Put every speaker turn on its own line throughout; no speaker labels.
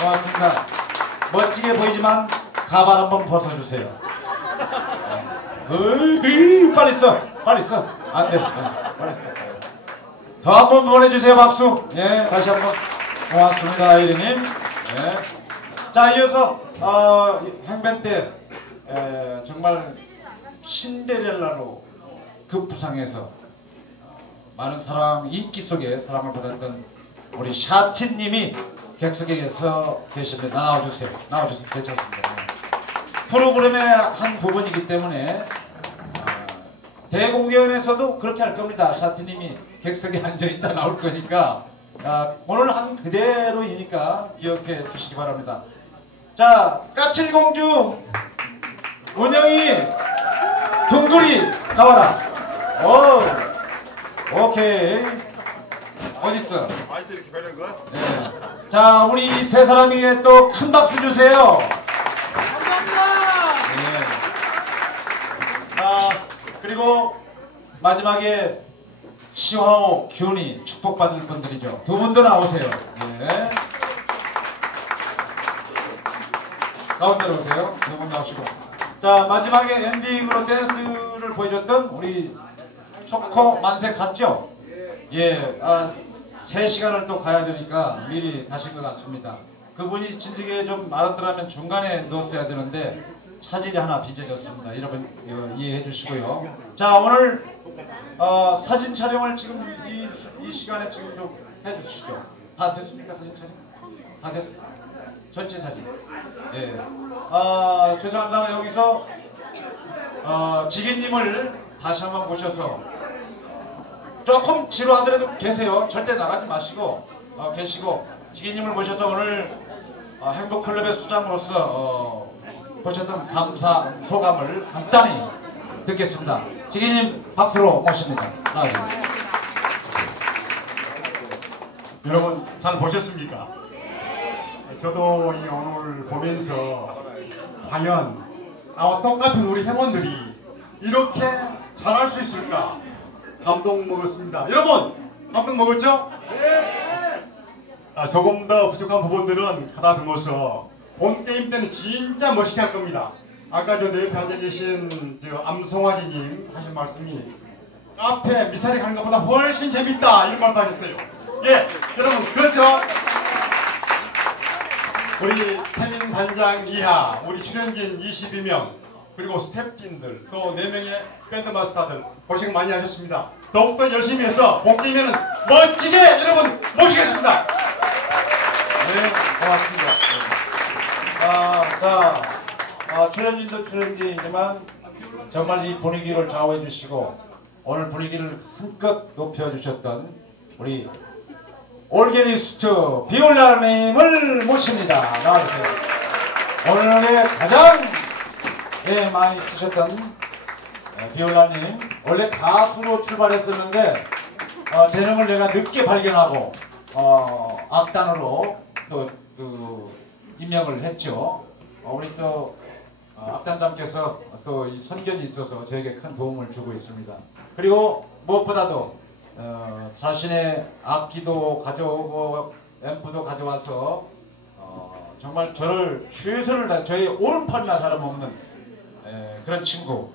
고맙습니다. 멋지게 보이지만 가발 한번 벗어주세요. 으이, 빨리 써, 빨리 써. 안 돼. 네, 빨리 써. 더 한 번 보내주세요, 박수. 예, 다시 한 번. 고맙습니다, 이리님. 예. 자, 이어서 어, 행변 때 에, 정말 신데렐라로 급부상해서 많은 사랑, 인기 속에 사랑을 받았던 우리 샤티님이 객석에 서 계십니다. 나와주세요. 나와주세요. 괜찮습니다. 네. 프로그램의 한 부분이기 때문에 아, 대공연에서도 그렇게 할 겁니다. 샤티님이 객석에 앉아있다 나올 거니까 아, 오늘 한 그대로이니까 기억해 주시기 바랍니다. 자, 까칠공주 원영이 둥글이 나와라. 오, 오케이. 어딨어?
아이들 이렇게 배는 거야?
네. 자, 우리 세 사람에게 또 큰 박수 주세요. 네. 자, 그리고 마지막에 시화호, 균이 축복받을 분들이죠. 두 분도 나오세요. 네. 가운데로 오세요. 두 분 나오시고. 자, 마지막에 엔딩으로 댄스를 보여줬던 우리 초코 만세 갔죠? 예, 아, 3시간을 또 가야 되니까 미리 가신 것 같습니다. 그분이 진즉에 좀 알았더라면 중간에 넣었어야 되는데 차질이 하나 빚어졌습니다. 여러분 어, 이해해 주시고요. 자, 오늘 어, 사진 촬영을 지금 이, 이 시간에 지금 좀 해주시죠. 다 됐습니까 사진 촬영? 다 됐습니다. 전체 사진. 예. 아 죄송합니다. 여기서 어, 지기님을 다시 한번 모셔서 조금 지루하더라도 계세요. 절대 나가지 마시고 어, 계시고 지기님을 모셔서 오늘 어, 행복클럽의 수장으로서 어, 보셨던 감사 소감을 간단히 듣겠습니다. 지기님 박수로 모십니다. 나와주세요.
여러분 잘 보셨습니까? 저도 이 오늘 보면서 과연 나와 똑같은 우리 회원들이 이렇게 잘할 수 있을까 감동 먹었습니다. 여러분 감동 먹었죠? 아, 조금 더 부족한 부분들은 가다듬어서 본 게임 때는 진짜 멋있게 할 겁니다. 아까 저내 옆에 앉아 계신 저 암송아지님 하신 말씀이 카페 미사리 가는 것보다 훨씬 재밌다 이런 말씀하셨어요. 예, 여러분 그렇죠? 우리 태민 단장 이하, 우리 출연진 22명, 그리고 스탭진들, 또 4명의 밴드 마스터들 고생 많이 하셨습니다. 더욱더 열심히 해서 본게임에는 멋지게 여러분 모시겠습니다.
네, 고맙습니다. 네. 아, 자, 아, 출연진도 출연진이지만 정말 이 분위기를 좌우해 주시고 오늘 분위기를 한껏 높여 주셨던 우리 올게니스트 비올라님을 모십니다. 나와주세요. 오늘의 가장 예, 많이 쓰셨던 예, 비올라님 원래 가수로 출발했었는데 어, 재능을 내가 늦게 발견하고 어, 악단으로 또 그 임명을 했죠. 어, 우리 또 어, 악단장께서 또 이 선견이 있어서 저에게 큰 도움을 주고 있습니다. 그리고 무엇보다도 어, 자신의 악기도 가져오고 앰프도 가져와서 어, 정말 저를 최선을 다 저희 오른팔이나 다름없는 에, 그런 친구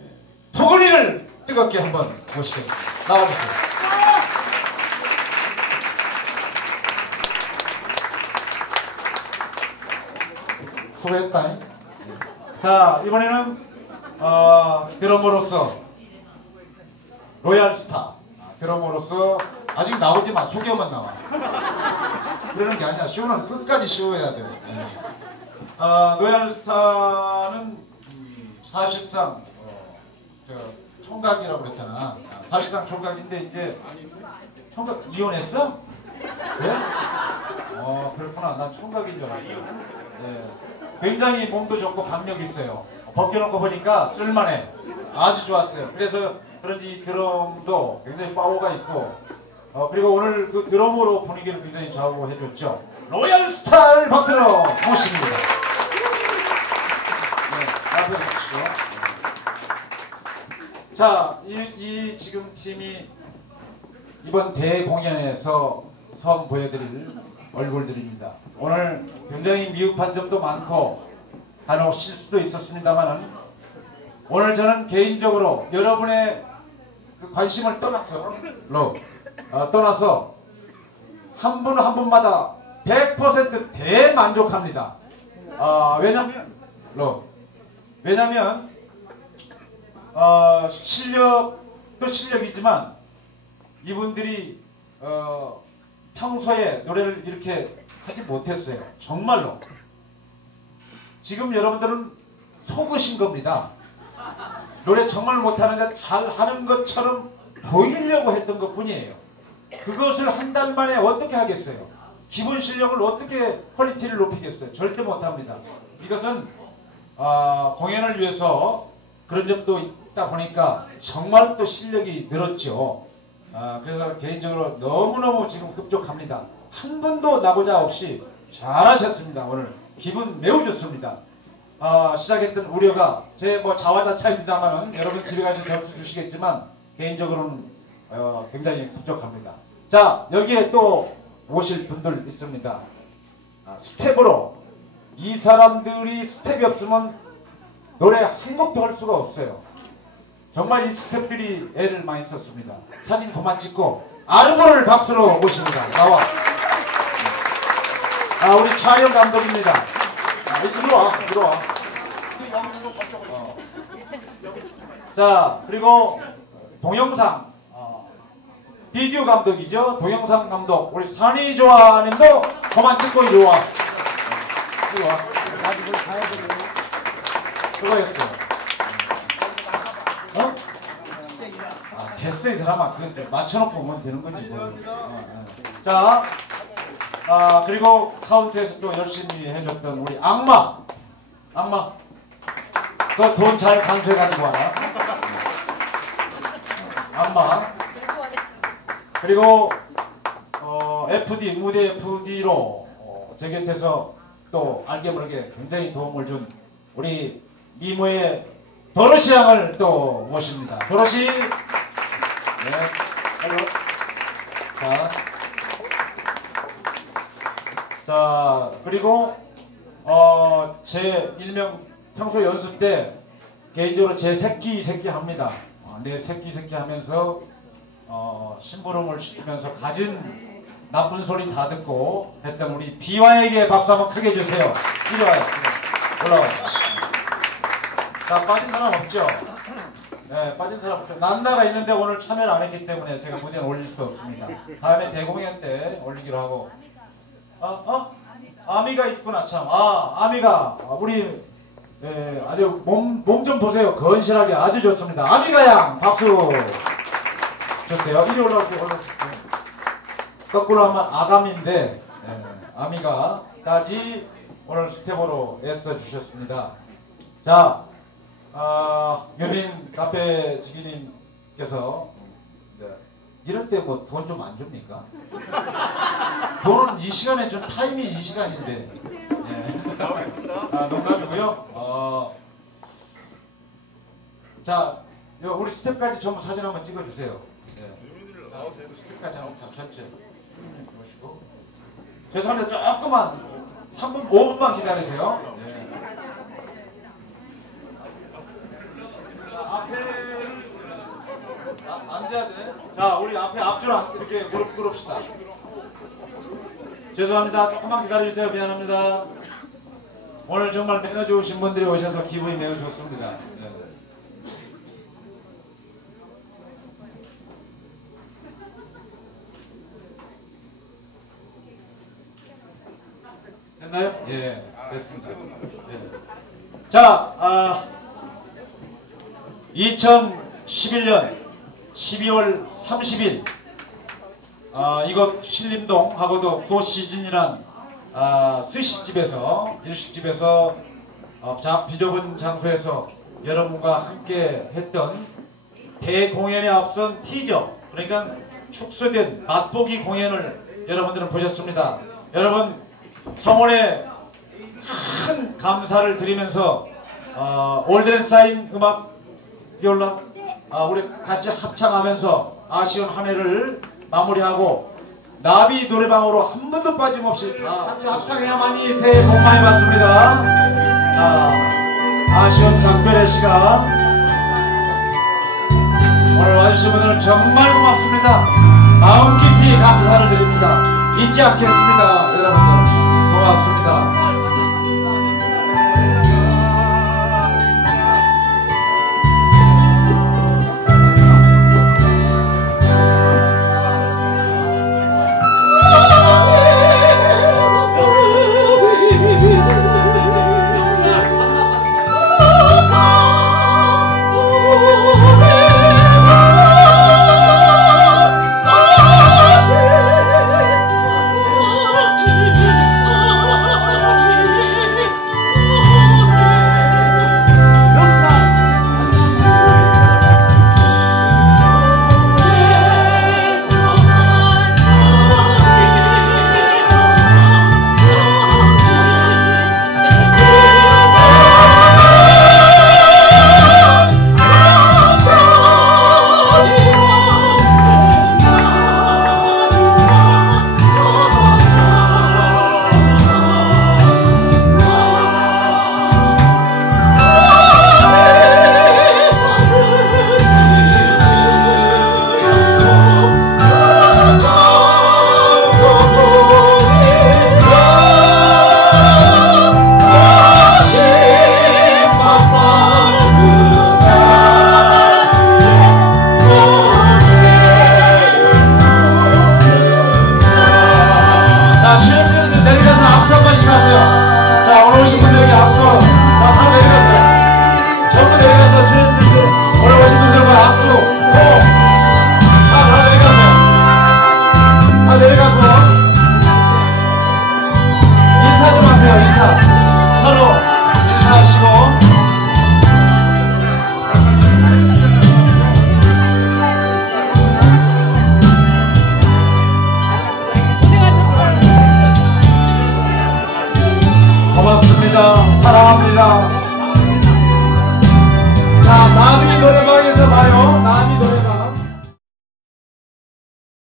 에, 토근이를 뜨겁게 한번 모시겠습니다. 나와주세요. 수고했다. 자 이번에는 어, 드러머로서 로얄스타 드러머로서 아직 나오지 마 소개만 나와 그러는 게 아니야 쇼는 끝까지 쇼해야 돼 네. 어, 로얄스타는 음, 사실상 어, 저, 총각이라고 그랬잖아 아, 사실상 총각인데 이제 총각 이혼했어? 그래? 어 그렇구나 난 총각인 줄 알았어 네. 굉장히 몸도 좋고 박력 있어요 벗겨놓고 보니까 쓸만해 아주 좋았어요 그래서 그런지 드럼도 굉장히 파워가 있고 어, 그리고 오늘 그 드럼으로 분위기를 굉장히 좌우해줬죠. 로얄 스타를 박수로 모십니다. 네, 앞에 보십시오. 자, 이, 이 지금 팀이 이번 대공연에서 처음 보여드릴 얼굴들입니다. 오늘 굉장히 미흡한 점도 많고 간혹 실수도 있었습니다만은 오늘 저는 개인적으로 여러분의 그 관심을 떠나서 로, 어, 떠나서 한분한 분마다 100% 대만족합니다. 아, 왜냐면 로, 왜냐면 어, 실력도 실력이지만 이분들이 어, 평소에 노래를 이렇게 하지 못했어요. 정말로. 지금 여러분들은 속으신 겁니다. 노래 정말 못하는데 잘하는 것처럼 보이려고 했던 것 뿐이에요. 그것을 한 달 만에 어떻게 하겠어요? 기본 실력을 어떻게 퀄리티를 높이겠어요? 절대 못합니다. 이것은 어, 공연을 위해서 그런 점도 있다 보니까 정말 또 실력이 늘었죠. 아, 그래서 개인적으로 너무너무 지금 흡족합니다. 한 분도 나고자 없이 잘하셨습니다. 오늘 기분 매우 좋습니다. 아, 시작했던 우려가 제 뭐 자화자찬입니다만은 여러분 집에 가서 점수 주시겠지만 개인적으로는 어, 굉장히 부족합니다. 자 여기에 또 오실 분들 있습니다. 아, 스텝으로 이 사람들이 스텝이 없으면 노래 한 곡도 할 수가 없어요. 정말 이 스텝들이 애를 많이 썼습니다. 사진 그만 찍고 아르고를 박수로 모십니다. 나와. 아 우리 촬영 감독입니다. 아, 들어와, 들어와. 어. 자 그리고 동영상 어, 비디오 감독이죠. 동영상 감독 우리 산이조아님도 그만 찍고 이리 와. 이리 와. 수고했어요. 어? 아, 됐어 이 사람아. 그 이제 맞춰놓고 오면 되는 거지. 뭐. 어, 어. 자, 아 그리고 카운트에서 또 열심히 해줬던 우리 악마, 악마. 그돈잘 간수해 가지고 와라. 악마. 그리고 어, FD 무대 FD로 어, 제 곁에서 또 알게 모르게 굉장히 도움을 준 우리 이모의 도로시 양을 또 모십니다. 도로시. 네. 자. 자, 그리고 어, 제 일명 평소 연습 때 개인적으로 제 새끼 새끼 합니다. 어, 내 새끼 새끼 하면서 어, 심부름을 시키면서 가진 나쁜 소리 다 듣고 했던 우리 비와에게 박수 한번 크게 주세요. 이리 와요. 올라와요. 자, 빠진 사람 없죠? 네, 빠진 사람 없죠. 난나가 있는데 오늘 참여를 안 했기 때문에 제가 무대에 올릴 수 없습니다. 다음에 대공연 때 올리기로 하고. 어? 어? 아미가 있구나, 참. 아, 아미가. 우리, 예, 아주 몸, 몸좀 보세요. 건실하게 아주 좋습니다. 아미가 양, 박수. 좋세요. 이리 올라오세요, 올라오세요. 거꾸로 하면 아감인데, 예, 아미가까지 오늘 스텝으로 애써 주셨습니다. 자, 아, 여민 카페 지기님께서 네, 이럴 때 뭐 돈 좀 안 줍니까? 돈은 이 시간에 좀 타임이 이 시간인데. 예.
나오겠습니다.
아, 농담이고요. 어, 자, 요 우리 스텝까지 전부 사진 한번 찍어주세요. 네.
나오세요.
스텝까지 한번 자, 전체 보시고. 죄송합니다. 조금만 3분, 5분만 기다리세요. 네. 자, 앞에를 아, 앉아야 돼. 자, 우리 앞에 앞줄 안- 이렇게 무릎 꿇읍시다. 죄송합니다. 조금만 기다려주세요. 미안합니다. 오늘 정말 매너 좋으신 분들이 오셔서 기분이 매우 좋습니다. 네. 됐나요? 예, 됐습니다. 예. 자, 아, 2011년 12월 30일 아, 이곳 신림동하고도 고시즌이란 아, 스시집에서 일식집에서 어, 자, 비좁은 장소에서 여러분과 함께 했던 대공연에 앞선 티저 그러니까 축소된 맛보기 공연을 여러분들은 보셨습니다. 여러분 성원에 큰 감사를 드리면서 어, 올드랜 사인 음악 비올라 아, 우리 같이 합창하면서 아쉬운 한 해를 마무리하고 나비 노래방으로 한 번도 빠짐없이 다 같이 합창해야만이 새해 복 많이 받습니다. 자, 아쉬운 작별의 시간. 오늘 와주신 분들 정말 고맙습니다. 마음 깊이 감사를 드립니다. 잊지 않겠습니다. 여러분들 고맙습니다.